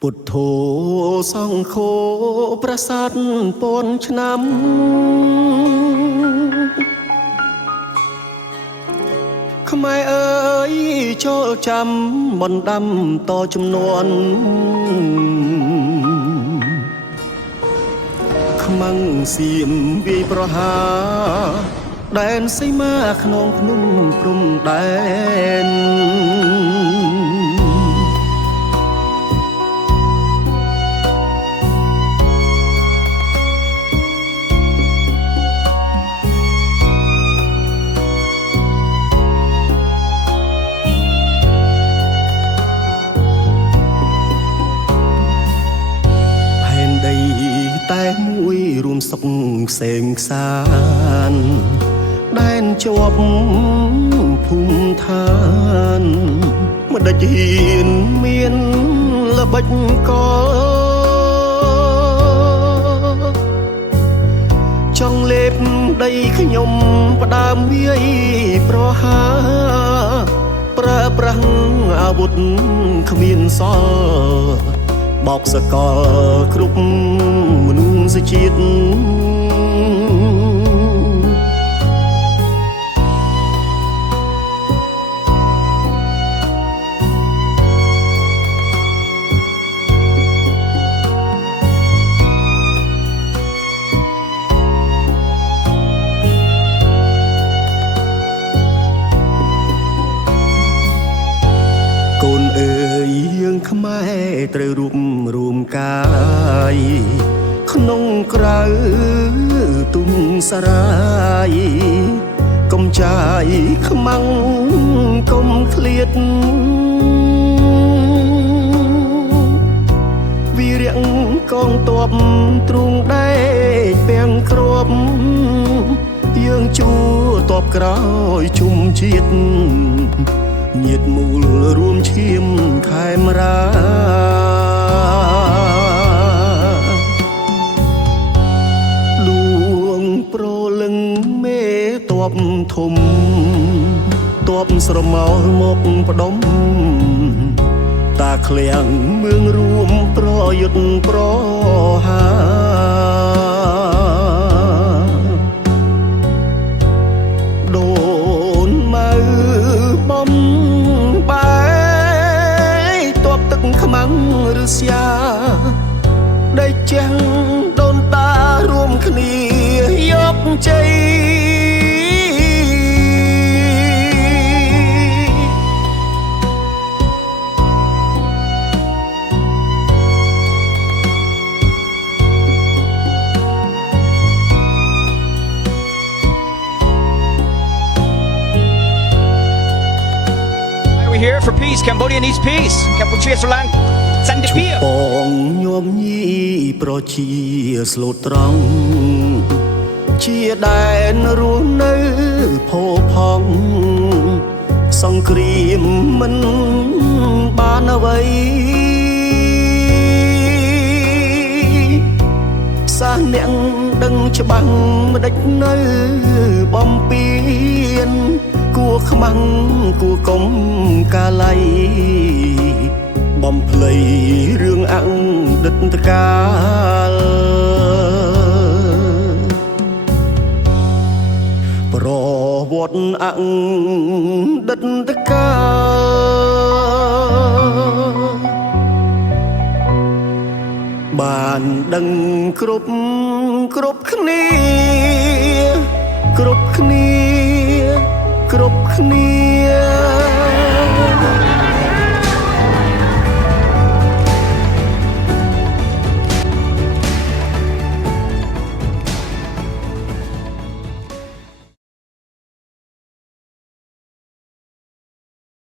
ពុទ្ធោសង្ឃោប្រសាទពនឆ្នាំខ្មែរអើយចូលចាំបណ្ដាំតចំនួនខ្មាំងសៀមវាយប្រហាដែនសីមាក្នុងភ្នំព្រំដែនតែមួយរួមសុខផ្សេងខ្សានដែនជាប់ភូមិឋានម្ដេចហ៊ានមានល្បិចកចង់លេបដីខ្ញុំផ្ដើមវាយប្រហាប្រើប្រាស់អាវុធគ្មានសល់បោកសកលគ្រប់មនុស្សជាតិកូនអើយយើងខ្មែរត្រូវរួបរួមកាយក្នុងក្រៅទុំសារាយកុំចាយខ្មាំងកុំឃ្លាតវីរៈកងទ័ពទ្រូងដែកពាំងគ្រាប់យើងជួទ័ពក្រោយជុំជាតិញាតិមូលរួមឈាមខេមរាដួងប្រលឹងមេទ័ពធំទ័ពស្រមោលមកផ្ដុំតាឃ្លាំងមឿងរួមប្រយុទ្ធប្រហាដូនម៉ៅបំខ្មាំងឬស្យាដេកចាំងដូនតារួមគ្នាយកជ័យHere for peace. Cambodia needs peace. Cambodiaស្រឡាញ់សន្តិភាពបងញោមញីប្រជាស្លូតត្រង់ជាដែនរស់នៅផូរផង់សង្គ្រាមមិនបានអ្វីសាសអ្នកដឹងច្បាស់ម្ដេចនៅបំពេញគួខ្មាំងគួកុំកាល័យបំភ្លៃរឿងអតីតកាលប្រវត្តិអតីតកាលបានដឹងគ្រប់គ្នាគ្រប់គ្នា